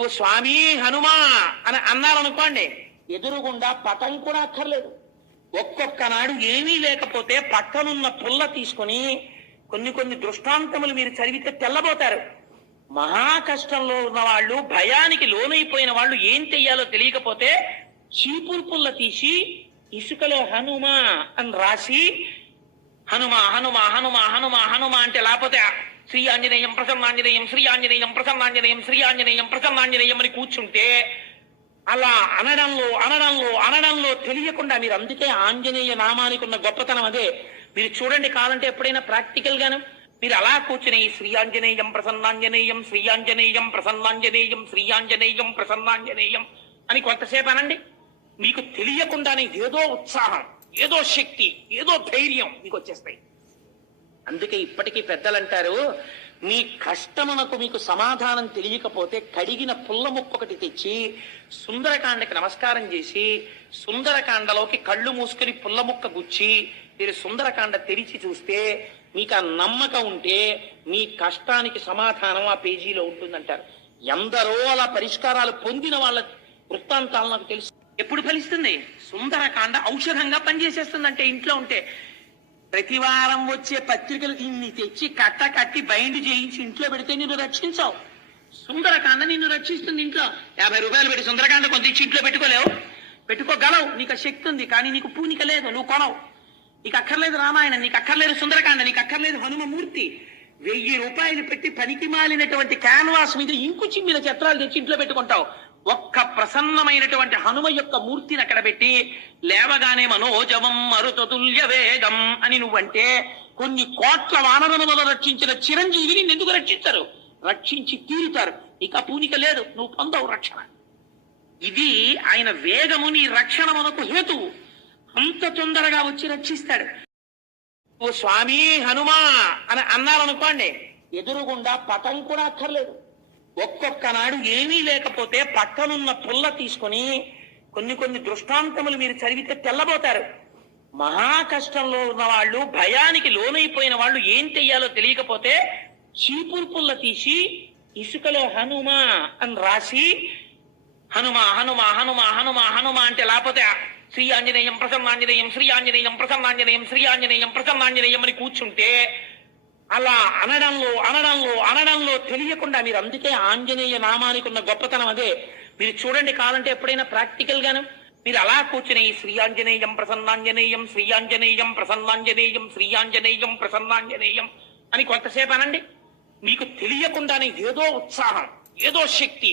ఓ స్వామి హనుమా అని అన్నారనుకోండి, ఎదురుగుండా పటం కూడా అక్కర్లేదు. ఒక్కొక్క నాడు ఏమీ లేకపోతే పక్కనున్న పుల్ల తీసుకొని కొన్ని దృష్టాంతములు మీరు చదివితే తెల్లబోతారు. మహా కష్టంలో ఉన్న వాళ్ళు, భయానికి లోనైపోయిన వాళ్ళు ఏం చెయ్యాలో తెలియకపోతే చీపురు పుల్ల తీసి ఇసుకలో హనుమ అని రాసి హనుమ హనుమ హనుమ హనుమ హనుమ అంటే, లేకపోతే శ్రీ ఆంజనేయం ప్రసన్నాంజనేయం, శ్రీ ఆంజనేయం ప్రసన్నాంజనేయం, శ్రీ ఆంజనేయం ప్రసన్నాంజనేయం అని కూర్చుంటే అలా అనడంలో తెలియకుండా మీరు, అందుకే ఆంజనేయ నామానికి ఉన్న గొప్పతనం అదే. మీరు చూడండి, కావాలంటే ఎప్పుడైనా ప్రాక్టికల్ గాను మీరు అలా కూర్చుని శ్రీ ఆంజనేయం ప్రసన్నాంజనేయం, శ్రీ ఆంజనేయం ప్రసన్నాంజనేయం, శ్రీ ఆంజనేయం ప్రసన్నాంజనేయం అని కొంతసేపు అనండి. మీకు తెలియకుండానే ఏదో ఉత్సాహం, ఏదో శక్తి, ఏదో ధైర్యం మీకు వచ్చేస్తాయి. అందుకే ఇప్పటికీ పెద్దలంటారు, మీ కష్టమునకు మీకు సమాధానం తెలియకపోతే కడిగిన పుల్ల ముక్కొకటి తెచ్చి సుందరకాండకి నమస్కారం చేసి సుందరకాండలోకి కళ్ళు మూసుకుని పుల్ల ముక్క గుచ్చి మీరు సుందరకాండ తెరిచి చూస్తే మీకు ఆ నమ్మకం ఉంటే మీ కష్టానికి సమాధానం ఆ పేజీలో ఉంటుందంటారు. ఎందరో అలా పరిష్కారాలు పొందిన వాళ్ళ వృత్తాంతాలు నాకు తెలుసు. ఎప్పుడు ఫలిస్తుంది? సుందరకాండ ఔషధంగా పనిచేసేస్తుందంటే ఇంట్లో ఉంటే. ప్రతి వారం వచ్చే పత్రికలు ఇన్ని తెచ్చి కట్టి బైండ్ చేయించి ఇంట్లో పెడితే నిన్ను రక్షించావు. సుందరకాండ నిన్ను రక్షిస్తుంది. ఇంట్లో 50 రూపాయలు పెట్టి సుందరకాండ కొంత ఇచ్చి ఇంట్లో పెట్టుకోలేవు, పెట్టుకోగలవు. నీకు శక్తి ఉంది, కానీ నీకు పూనిక లేదు, నువ్వు కొనవు. నీకు అక్కర్లేదు రామాయణం, నీకు అక్కర్లేదు సుందరకాండ, నీకు అక్కర్లేదు హనుమమూర్తి. 1000 రూపాయలు పెట్టి పనికి మాలినటువంటి క్యాన్వాస్ మీద ఇంకు చిమ్మిన చిత్రాలు తెచ్చి ఇంట్లో పెట్టుకుంటావు. ఒక్క ప్రసన్నమైనటువంటి హనుమ యొక్క మూర్తిని అక్కడ పెట్టి లేవగానే మనోజవం మరుతుల్య వేగం అని నువ్వంటే కొన్ని కోట్ల వానరములను రక్షించిన చిరంజీవిని ఎందుకు రక్షించరు? రక్షించి తీరుతారు. ఇక పూనిక లేదు, నువ్వు పొందవు రక్షణ. ఇది ఆయన వేగము నీ రక్షణ మనకు హేతువు. అంత తొందరగా వచ్చి రక్షిస్తాడు. ఓ స్వామి హనుమా అని అన్నారనుకోండి, ఎదురుగుండా పటం కూడా అక్కర్లేదు. ఒక్కొక్క నాడు ఏమీ లేకపోతే పక్కనున్న పుల్ల తీసుకొని కొన్ని దృష్టాంతములు మీరు చదివితే తెల్లబోతారు. మహా కష్టంలో ఉన్న వాళ్ళు, భయానికి లోనైపోయిన వాళ్ళు ఏం చెయ్యాలో తెలియకపోతే చీపురు పుల్ల తీసి ఇసుకలో హనుమ అని రాసి హనుమ హనుమ హనుమ హనుమ హనుమ అంటే, లేకపోతే శ్రీ ఆంజనేయం ప్రసన్నాంజనేయం, శ్రీ ఆంజనేయం ప్రసన్నాంజనేయం, శ్రీ ఆంజనేయం ప్రసన్నాంజనేయం అని కూర్చుంటే అలా అనడంలో తెలియకుండా మీరు, అందుకే ఆంజనేయ నామానికి ఉన్న గొప్పతనం అదే. మీరు చూడండి, కావాలంటే ఎప్పుడైనా ప్రాక్టికల్ గాను మీరు అలా కూర్చుని శ్రీ ఆంజనేయం ప్రసన్నాంజనేయం, శ్రీ ఆంజనేయం ప్రసన్నాంజనేయం, శ్రీ ఆంజనేయం ప్రసన్నాంజనేయం అని కొంతసేపు అనండి. మీకు తెలియకుండానే ఏదో ఉత్సాహం, ఏదో శక్తి,